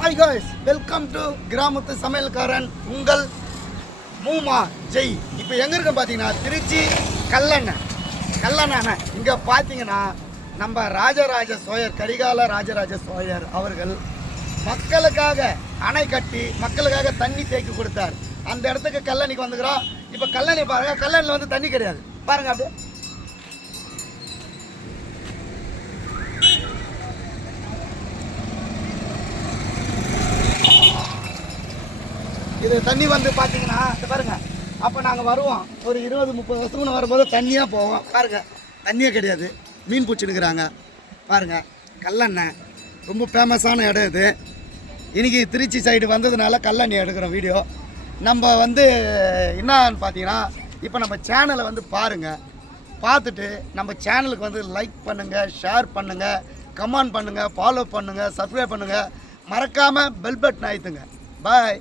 Hi guys welcome to கிராமத்து சமையல்காரன் உங்கள் மூமா ஜெய். இப்போ எங்கே இருக்கோம் பார்த்தீங்கன்னா திருச்சி கல்லணை கல்லண்ணன். இங்கே பார்த்தீங்கன்னா நம்ம ராஜராஜ சோழர் கரிகால ராஜராஜ சோழர் அவர்கள் மக்களுக்காக அணை கட்டி மக்களுக்காக தண்ணி தேக்கி கொடுத்தார். அந்த இடத்துக்கு கல்லணைக்கு வந்துக்கிறோம். இப்போ கல்லணை பாருங்கள் கல்லணையில் வந்து தண்ணி கிடையாது. பாருங்கள் அப்படியே. இது தண்ணி வந்து பார்த்தீங்கன்னா பாருங்க. அப்போ நாங்கள் வருவோம். ஒரு இருபது முப்பது வருஷத்துக்கு வரும்போது தண்ணியாக போவோம். பாருங்க. தண்ணியே கிடையாது. மீன் பிடிச்சினுக்கிறாங்க பாருங்க. கல்லெண்ணெய். ரொம்ப ஃபேமஸான இடம் இது. இன்னைக்கு திருச்சி சைடு வந்ததுனால கல்லண்ணி எடுக்கிறோம் வீடியோ நம்ம வந்து என்னன்னு பார்த்தீங்கன்னா இப்போ நம்ம சேனலை வந்து பாருங்கள் பார்த்துட்டு நம்ம சேனலுக்கு வந்து லைக் பண்ணுங்கள் ஷேர் பண்ணுங்கள் கமெண்ட் பண்ணுங்கள் ஃபாலோ பண்ணுங்கள் சப்ஸ்கிரைப் பண்ணுங்கள் மறக்காமல் பெல் பட்டன் அழுத்துங்க. பாய்